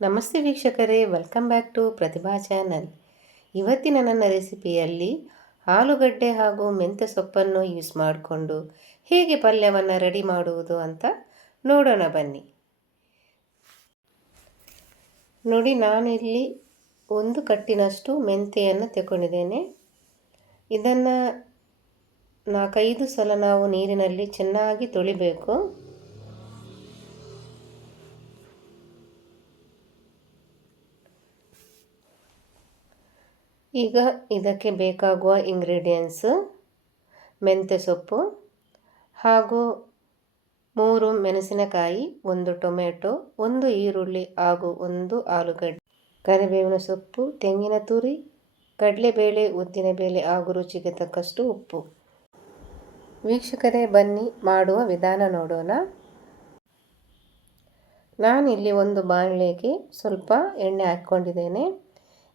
ನಮಸ್ತೆ ವೀಕ್ಷಕರೇ, welcome back to Pratibha channel. ಇವತ್ತಿನ ನನ್ನ ರೆಸಿಪಿಯಲ್ಲಿ ಆಲೂಗಡ್ಡೆ ಹಾಗೂ ಮೆಂತ್ಯ ಸೊಪ್ಪನ್ನು ಯೂಸ್ ಮಾಡಿಕೊಂಡು ಹೇಗೆ ಪಲ್ಯವನ್ನು ರೆಡಿ ಮಾಡುವುದು ಅಂತ ನೋಡೋಣ ಬನ್ನಿ. ನೋಡಿ, ನಾನಿಲ್ಲಿ ಒಂದು ಕಟ್ಟಿನಷ್ಟು ಮೆಂತ್ಯೆಯನ್ನು ತಗೊಂಡಿದ್ದೇನೆ. ಇದನ್ನು 4-5 ಸಲ ನಾವು ನೀರಿನಲ್ಲಿ ಚೆನ್ನಾಗಿ ತೊಳಿಬೇಕು. ಈಗ ಇದಕ್ಕೆ ಬೇಕಾಗುವ ಇಂಗ್ರೀಡಿಯೆಂಟ್ಸು: ಮೆಂತ್ಯ ಸೊಪ್ಪು ಹಾಗೂ 3 ಮೆಣಸಿನಕಾಯಿ, 1 ಟೊಮೆಟೊ, 1 ಈರುಳ್ಳಿ ಹಾಗೂ 1 ಆಲೂಗಡ್ಡೆ, ಕರಿಬೇವಿನ ಸೊಪ್ಪು, ತೆಂಗಿನ ತುರಿ, ಕಡಲೆಬೇಳೆ, ಉದ್ದಿನಬೇಳೆ ಹಾಗೂ ರುಚಿಗೆ ತಕ್ಕಷ್ಟು ಉಪ್ಪು. ವೀಕ್ಷಕರೇ, ಬನ್ನಿ ಮಾಡುವ ವಿಧಾನ ನೋಡೋಣ. ನಾನಿಲ್ಲಿ ಒಂದು ಬಾಣಲೆಗೆ ಸ್ವಲ್ಪ ಎಣ್ಣೆ ಹಾಕ್ಕೊಂಡಿದ್ದೇನೆ.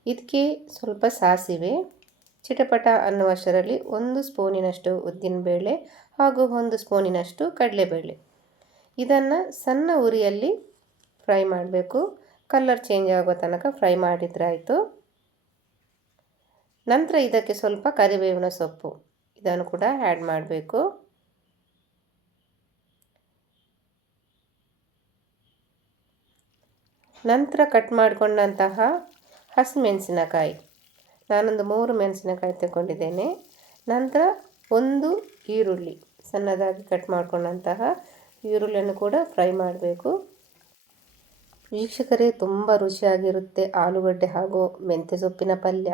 ಇದಕ್ಕೆ ಸ್ವಲ್ಪ ಸಾಸಿವೆ, ಚಿಟಪಟ ಅನ್ನುವಷ್ಟರಲ್ಲಿ 1 ಸ್ಪೂನಿನಷ್ಟು ಉದ್ದಿನಬೇಳೆ ಹಾಗೂ 1 ಸ್ಪೂನಿನಷ್ಟು ಕಡಲೆಬೇಳೆ. ಇದನ್ನು ಸಣ್ಣ ಉರಿಯಲ್ಲಿ ಫ್ರೈ ಮಾಡಬೇಕು. ಕಲರ್ ಚೇಂಜ್ ಆಗೋ ತನಕ ಫ್ರೈ ಮಾಡಿದ್ರಾಯಿತು. ನಂತರ ಇದಕ್ಕೆ ಸ್ವಲ್ಪ ಕರಿಬೇವಿನ ಸೊಪ್ಪು, ಇದನ್ನು ಕೂಡ ಆ್ಯಡ್ ಮಾಡಬೇಕು. ನಂತರ ಕಟ್ ಮಾಡಿಕೊಂಡಂತಹ ಹಸಿಮೆಣಸಿನಕಾಯಿ, ನಾನೊಂದು 3 ಮೆಣಸಿನಕಾಯಿ ತಗೊಂಡಿದ್ದೇನೆ. ನಂತರ 1 ಈರುಳ್ಳಿ, ಸಣ್ಣದಾಗಿ ಕಟ್ ಮಾಡಿಕೊಂಡಂತಹ ಈರುಳ್ಳಿಯನ್ನು ಕೂಡ ಫ್ರೈ ಮಾಡಬೇಕು. ವೀಕ್ಷಕರೇ, ತುಂಬ ರುಚಿಯಾಗಿರುತ್ತೆ ಆಲೂಗಡ್ಡೆ ಹಾಗೂ ಮೆಂತ್ಯ ಸೊಪ್ಪಿನ ಪಲ್ಯ.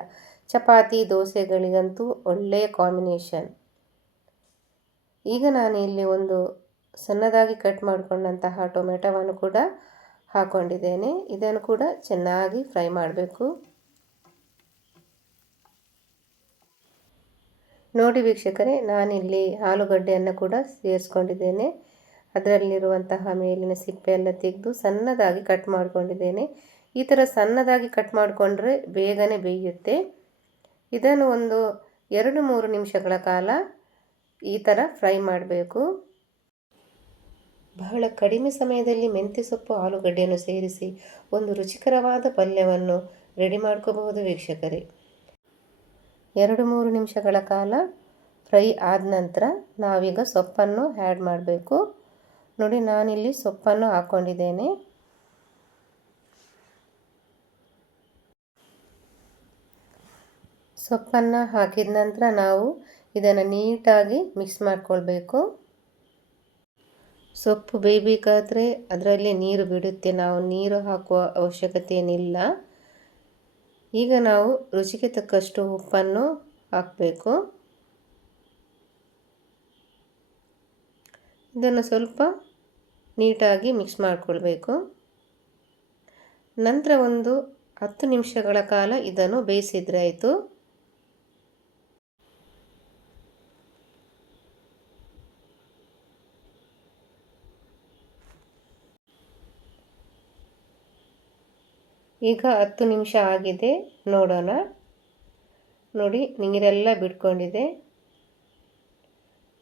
ಚಪಾತಿ, ದೋಸೆಗಳಿಗಂತೂ ಒಳ್ಳೆಯ ಕಾಂಬಿನೇಷನ್. ಈಗ ನಾನು ಇಲ್ಲಿ ಒಂದು ಸಣ್ಣದಾಗಿ ಕಟ್ ಮಾಡಿಕೊಂಡಂತಹ ಟೊಮೆಟೊವನ್ನು ಕೂಡ ಹಾಕ್ಕೊಂಡಿದ್ದೇನೆ. ಇದನ್ನು ಕೂಡ ಚೆನ್ನಾಗಿ ಫ್ರೈ ಮಾಡಬೇಕು. ನೋಡಿ ವೀಕ್ಷಕರೇ, ನಾನಿಲ್ಲಿ ಆಲೂಗಡ್ಡೆಯನ್ನು ಕೂಡ ಸೇರಿಸ್ಕೊಂಡಿದ್ದೇನೆ. ಅದರಲ್ಲಿರುವಂತಹ ಮೇಲಿನ ಸಿಪ್ಪೆ ಎಲ್ಲ ತೆಗೆದು ಸಣ್ಣದಾಗಿ ಕಟ್ ಮಾಡಿಕೊಂಡಿದ್ದೇನೆ. ಈ ಥರ ಸಣ್ಣದಾಗಿ ಕಟ್ ಮಾಡಿಕೊಂಡ್ರೆ ಬೇಗನೆ ಬೇಯುತ್ತೆ. ಇದನ್ನು ಒಂದು 2-3 ನಿಮಿಷಗಳ ಕಾಲ ಈ ಥರ ಫ್ರೈ ಮಾಡಬೇಕು. ಬಹಳ ಕಡಿಮೆ ಸಮಯದಲ್ಲಿ ಮೆಂತ್ಯ ಸೊಪ್ಪು ಆಲೂಗಡ್ಡೆಯನ್ನು ಸೇರಿಸಿ ಒಂದು ರುಚಿಕರವಾದ ಪಲ್ಯವನ್ನು ರೆಡಿ ಮಾಡ್ಕೋಬಹುದು ವೀಕ್ಷಕರೇ. 2-3 ನಿಮಿಷಗಳ ಕಾಲ ಫ್ರೈ ಆದ ನಂತರ ನಾವೀಗ ಸೊಪ್ಪನ್ನು ಆ್ಯಡ್ ಮಾಡಬೇಕು. ನೋಡಿ, ನಾನಿಲ್ಲಿ ಸೊಪ್ಪನ್ನು ಹಾಕ್ಕೊಂಡಿದ್ದೇನೆ. ಸೊಪ್ಪನ್ನು ಹಾಕಿದ ನಂತರ ನಾವು ಇದನ್ನು ನೀಟಾಗಿ ಮಿಕ್ಸ್ ಮಾಡಿಕೊಳ್ಬೇಕು. ಸೊಪ್ಪು ಬೇಯಬೇಕಾದ್ರೆ ಅದರಲ್ಲಿ ನೀರು ಬಿಡುತ್ತೆ, ನಾವು ನೀರು ಹಾಕುವ ಅವಶ್ಯಕತೆ ಏನಿಲ್ಲ. ಈಗ ನಾವು ರುಚಿಗೆ ತಕ್ಕಷ್ಟು ಉಪ್ಪನ್ನು ಹಾಕಬೇಕು. ಇದನ್ನು ಸ್ವಲ್ಪ ನೀಟಾಗಿ ಮಿಕ್ಸ್ ಮಾಡಿಕೊಳ್ಬೇಕು. ನಂತರ ಒಂದು 10 ನಿಮಿಷಗಳ ಕಾಲ ಇದನ್ನು ಬೇಯಿಸಿದ್ರೆ ಆಯಿತು. ಈಗ 10 ನಿಮಿಷ ಆಗಿದೆ, ನೋಡೋಣ. ನೋಡಿ, ನೀರೆಲ್ಲ ಬಿಟ್ಕೊಂಡಿದೆ,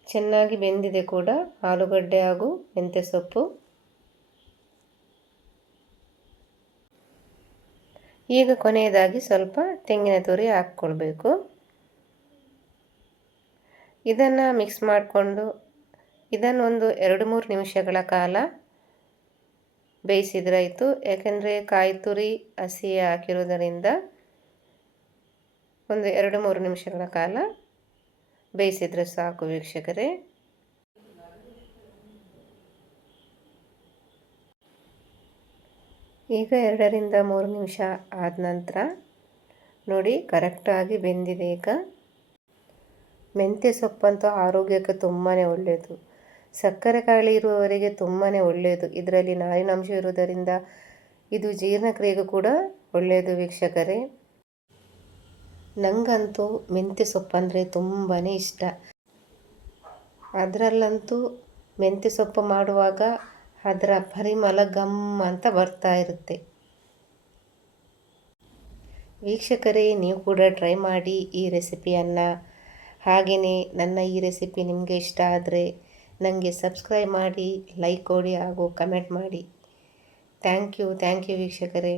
ಚೆನ್ನಾಗಿ ಬೆಂದಿದೆ ಕೂಡ ಆಲೂಗಡ್ಡೆ ಹಾಗೂ ಮೆಂತ್ಯ ಸೊಪ್ಪು. ಈಗ ಕೊನೆಯದಾಗಿ ಸ್ವಲ್ಪ ತೆಂಗಿನ ತುರಿ ಹಾಕ್ಕೊಳ್ಬೇಕು. ಇದನ್ನು ಮಿಕ್ಸ್ ಮಾಡಿಕೊಂಡು ಇದನ್ನು ಒಂದು 2-3 ನಿಮಿಷಗಳ ಕಾಲ ಬೇಯಿಸಿದ್ರಾಯಿತು. ಯಾಕೆಂದರೆ ಕಾಯಿ ತುರಿ ಹಸಿ ಹಾಕಿರೋದರಿಂದ ಒಂದು 2-3 ನಿಮಿಷಗಳ ಕಾಲ ಬೇಯಿಸಿದರೆ ಸಾಕು ವೀಕ್ಷಕರೇ. ಈಗ 2-3 ನಿಮಿಷ ಆದ ನಂತರ ನೋಡಿ, ಕರೆಕ್ಟಾಗಿ ಬೆಂದಿದೆ. ಈಗ ಮೆಂತ್ಯ ಸೊಪ್ಪಂತೂ ಆರೋಗ್ಯಕ್ಕೆ ತುಂಬಾ ಒಳ್ಳೆಯದು. ಸಕ್ಕರೆ ಕಾಯಿಲೆ ಇರುವವರಿಗೆ ತುಂಬಾ ಒಳ್ಳೆಯದು. ಇದರಲ್ಲಿ ನಾರಿನಾಂಶ ಇರುವುದರಿಂದ ಇದು ಜೀರ್ಣಕ್ರಿಯೆಗೂ ಕೂಡ ಒಳ್ಳೆಯದು ವೀಕ್ಷಕರೇ. ನನಗಂತೂ ಮೆಂತ್ಯ ಸೊಪ್ಪಂದರೆ ತುಂಬಾ ಇಷ್ಟ. ಅದರಲ್ಲಂತೂ ಮೆಂತ್ಯ ಸೊಪ್ಪು ಮಾಡುವಾಗ ಅದರ ಪರಿಮಳ ಘಮ್ ಅಂತ ಬರ್ತಾ ಇರುತ್ತೆ. ವೀಕ್ಷಕರೇ, ನೀವು ಕೂಡ ಟ್ರೈ ಮಾಡಿ ಈ ರೆಸಿಪಿಯನ್ನು. ಹಾಗೆಯೇ ನನ್ನ ಈ ರೆಸಿಪಿ ನಿಮಗೆ ಇಷ್ಟ ಆದರೆ ನನಗೆ ಸಬ್ಸ್ಕ್ರೈಬ್ ಮಾಡಿ, ಲೈಕ್ ಕೊಡಿ ಹಾಗೂ ಕಮೆಂಟ್ ಮಾಡಿ. ಥ್ಯಾಂಕ್ ಯು ವೀಕ್ಷಕರೇ.